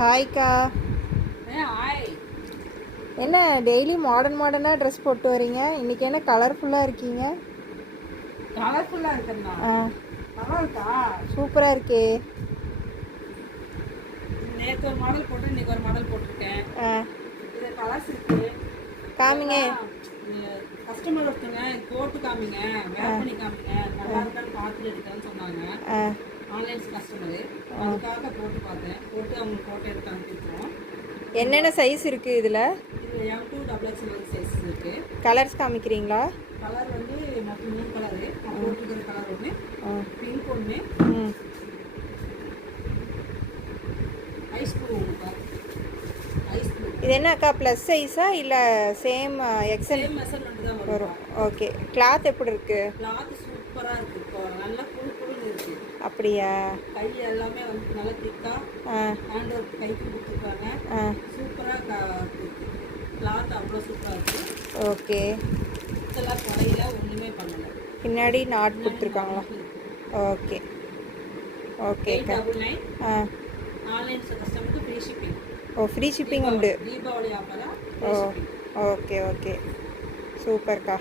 ஹாய்க்கா. Hi. என்ன daily மாடர்னாக dress போட்டு வரீங்க? இன்றைக்கி என்ன கலர்ஃபுல்லாக இருக்கீங்க? கலர்ஃபுல்லாக இருக்குண்ணா. நல்லா இருக்கா? சூப்பராக இருக்கே. நேற்று ஒரு மாடல் போட்டு இன்னைக்கு ஒரு மாடல் போட்டிருக்கேன். இது கலர்ஸ் இருக்கு. காமிங்க. கஸ்டமர் ஒருத்தங்க போட்டு காமிங்க, வேர் பண்ணி காமிங்க, நல்லா இருக்கான்னு பார்த்துட்டு எடுக்கன்னு சொன்னாங்க. ஆன்லைன் கஸ்டமரு, அதுக்காக போட்டு பார்த்தேன். போட்டு அவங்க ஃபோட்டோ எடுத்து அனுப்பிடுறோம். என்னென்ன சைஸ் இருக்குது இதில்? இது M2 XXL சைஸ் இருக்குது. கலர்ஸ் காமிக்கிறீங்களா? கலர் வந்து மொத்தம் 3 கலரு. போட்டுக்கிற கலர் ஒன்று, பிங்க் ஒன்று, ஐஸ் ப்ளூ ஒன்று. ஐஸ் ப்ளூ இது என்ன அக்கா, ப்ளஸ் சைஸா இல்லை சேம் எக்ஸல்? சேம் மெஷர்மெண்ட் தான் வரும். ஓகே. கிளாத் எப்படி இருக்குது? கிளாத் சூப்பராக இருக்குது. இப்போ நல்லா புழு புழுன்னு இருக்குது. அப்படியா? கை எல்லாமே வந்து நல்லா திக்காக ஹேண்ட் ஒர்க் கைக்கு கொடுத்துருக்காங்க. சூப்பராக இருக்குது. கிளாத் அவ்வளோ சூப்பராக இருக்குது. ஓகே. இதெல்லாம் குறையில ஒன்றுமே பண்ணலை. பின்னாடி நாட் கொடுத்துருக்காங்களா? Okay okay. 899. ஆன்லைன் கஸ்டமருக்கு ஃப்ரீ ஷிப்பிங். ஓ, ஃப்ரீ ஷிப்பிங் உண்டு. தீபாவளி ஆஃபரா? ஓ, ஓகே ஓகே. சூப்பர்க்கா.